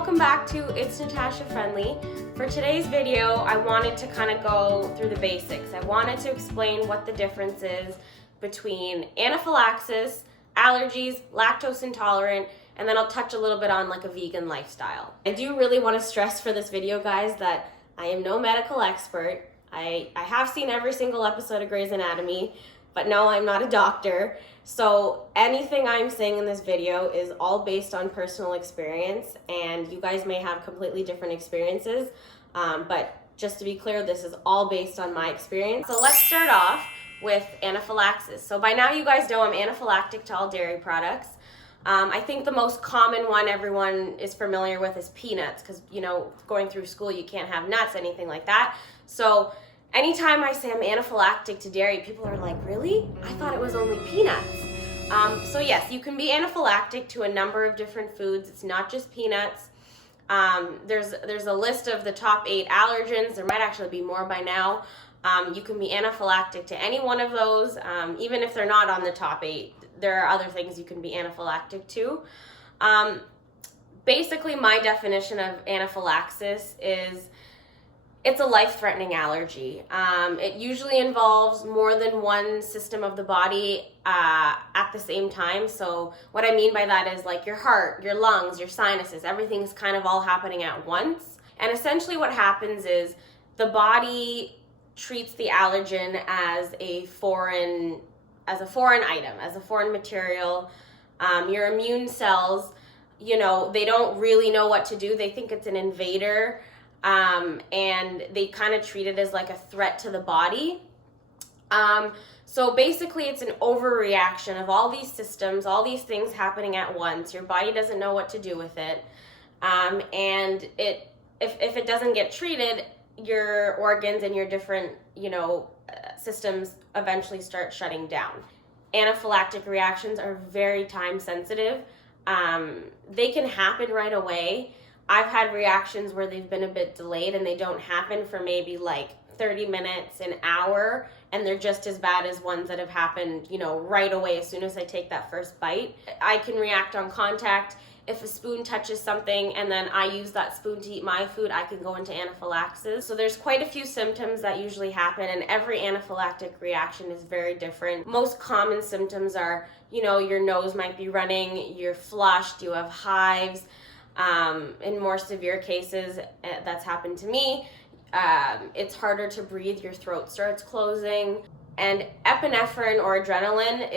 welcome back to It's Natasha Friendly. For today's video, I wanted to kind of go through the basics. I wanted to explain what the difference is between anaphylaxis, allergies, lactose intolerant, and then I'll touch a little bit on like a vegan lifestyle. I do really want to stress for this video, guys, that I am no medical expert. I have seen every single episode of Grey's Anatomy, but no, I'm not a doctor. So anything I'm saying in this video is all based on personal experience, and you guys may have completely different experiences, but just to be clear, this is all based on my experience. So let's start off with anaphylaxis. So by now you guys know I'm anaphylactic to all dairy products. I think the most common one everyone is familiar with is peanuts, because you know, going through school you can't have nuts, anything like that. So anytime I say I'm anaphylactic to dairy, people are like, really? I thought it was only peanuts. So yes, you can be anaphylactic to a number of different foods. It's not just peanuts. There's a list of the top 8 allergens. There might actually be more by now. You can be anaphylactic to any one of those, even if they're not on the top 8. There are other things you can be anaphylactic to. Basically, my definition of anaphylaxis is it's a life-threatening allergy. It usually involves more than one system of the body at the same time. So what I mean by that is like your heart, your lungs, your sinuses, everything's kind of all happening at once. And essentially what happens is the body treats the allergen as a foreign item, as a foreign material. Your immune cells, you know, they don't really know what to do. They think it's an invader. And they kind of treat it as like a threat to the body. So basically it's an overreaction of all these systems, all these things happening at once. Your body doesn't know what to do with it. And if it doesn't get treated, your organs and your different, systems eventually start shutting down. Anaphylactic reactions are very time sensitive. They can happen right away. I've had reactions where they've been a bit delayed and they don't happen for maybe like 30 minutes, an hour, and they're just as bad as ones that have happened, right away as soon as I take that first bite. I can react on contact. If a spoon touches something and then I use that spoon to eat my food, I can go into anaphylaxis. So there's quite a few symptoms that usually happen, and every anaphylactic reaction is very different. Most common symptoms are, your nose might be running, you're flushed, you have hives. In more severe cases, that's happened to me, it's harder to breathe, your throat starts closing. And epinephrine or adrenaline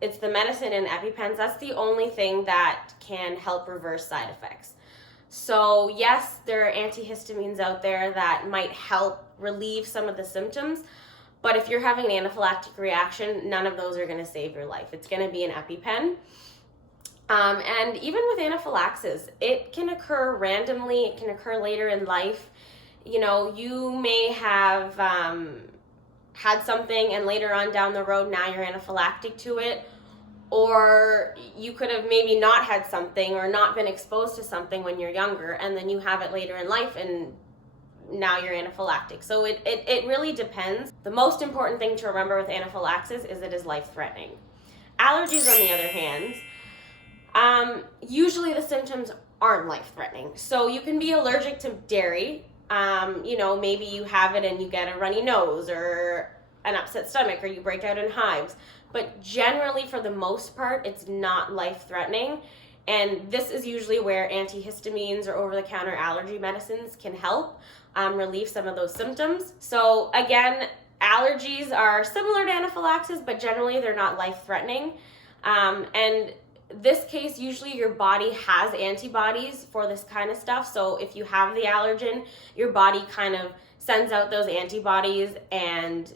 it's the medicine in EpiPens. That's the only thing that can help reverse side effects. So yes, there are antihistamines out there that might help relieve some of the symptoms, but if you're having an anaphylactic reaction, none of those are going to save your life. It's going to be an EpiPen. And even with anaphylaxis, it can occur randomly, it can occur later in life. You may have had something and later on down the road, now you're anaphylactic to it. Or you could have maybe not had something or not been exposed to something when you're younger, and then you have it later in life and now you're anaphylactic. So it really depends. The most important thing to remember with anaphylaxis is it is life-threatening. Allergies, on the other hand, usually the symptoms aren't life-threatening. So you can be allergic to dairy. Maybe you have it and you get a runny nose or an upset stomach, or you break out in hives. But generally, for the most part, it's not life-threatening. And this is usually where antihistamines or over-the-counter allergy medicines can help relieve some of those symptoms. So again, allergies are similar to anaphylaxis, but generally they're not life-threatening. And this case, usually your body has antibodies for this kind of stuff. So if you have the allergen, your body kind of sends out those antibodies, and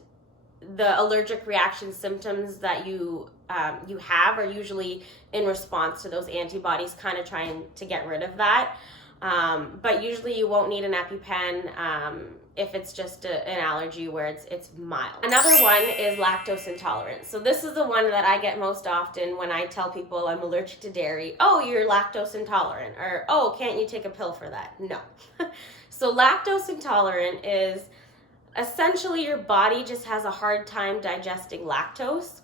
the allergic reaction symptoms that you have are usually in response to those antibodies kind of trying to get rid of that. But usually you won't need an EpiPen if it's just an allergy where it's mild. Another one is lactose intolerance. So this is the one that I get most often when I tell people I'm allergic to dairy. Oh, you're lactose intolerant. Or, oh, can't you take a pill for that? No. So lactose intolerant is essentially your body just has a hard time digesting lactose.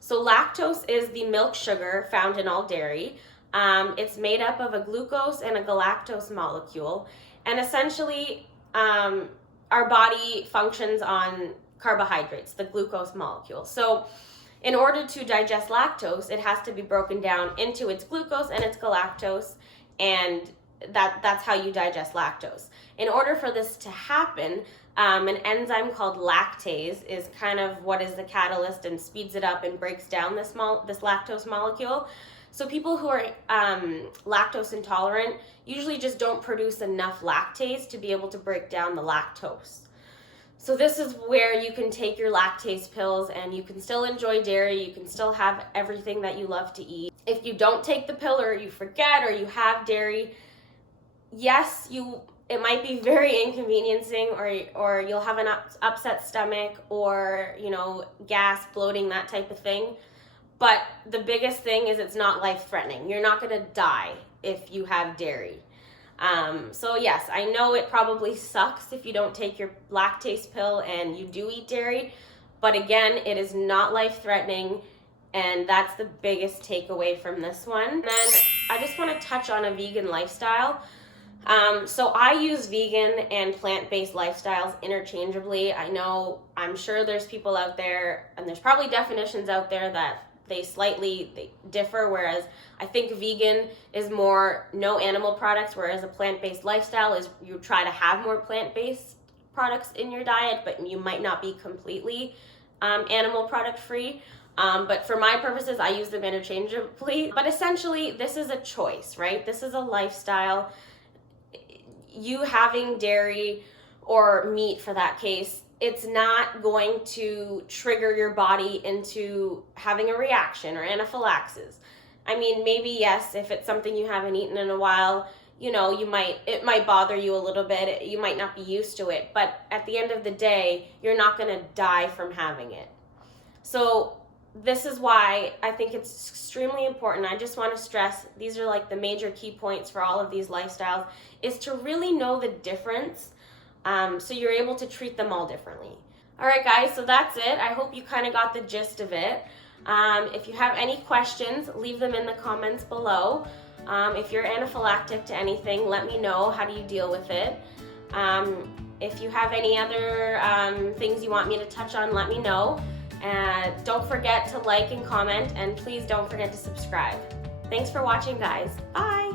So lactose is the milk sugar found in all dairy. It's made up of a glucose and a galactose molecule, and essentially our body functions on carbohydrates, the glucose molecule. So in order to digest lactose, it has to be broken down into its glucose and its galactose, and that's how you digest lactose. In order for this to happen, an enzyme called lactase is kind of what is the catalyst and speeds it up and breaks down this lactose molecule. So people who are lactose intolerant usually just don't produce enough lactase to be able to break down the lactose. So this is where you can take your lactase pills and you can still enjoy dairy, you can still have everything that you love to eat. If you don't take the pill, or you forget, or you have dairy, yes, it might be very inconveniencing, or you'll have an upset stomach, or gas, bloating, that type of thing. But the biggest thing is it's not life-threatening. You're not going to die if you have dairy. So yes, I know it probably sucks if you don't take your lactase pill and you do eat dairy, but again, it is not life-threatening, and that's the biggest takeaway from this one. And then I just want to touch on a vegan lifestyle. So I use vegan and plant-based lifestyles interchangeably. I'm sure there's people out there, and there's probably definitions out there that they slightly differ, whereas I think vegan is more no animal products, whereas a plant-based lifestyle is you try to have more plant-based products in your diet, but you might not be completely animal product free. But for my purposes, I use them interchangeably. But essentially, this is a choice, right? This is a lifestyle. You having dairy or meat, for that case, it's not going to trigger your body into having a reaction or anaphylaxis. I mean, maybe yes, if it's something you haven't eaten in a while, it might bother you a little bit. You might not be used to it, but at the end of the day, you're not going to die from having it. So this is why I think it's extremely important. I just want to stress, these are like the major key points for all of these lifestyles, is to really know the difference, so you're able to treat them all differently. All right, guys, so that's it. I hope you kind of got the gist of it. If you have any questions, leave them in the comments below. If you're anaphylactic to anything, let me know. How do you deal with it? If you have any other things you want me to touch on, let me know. And don't forget to like and comment, and please don't forget to subscribe. Thanks for watching, guys. Bye!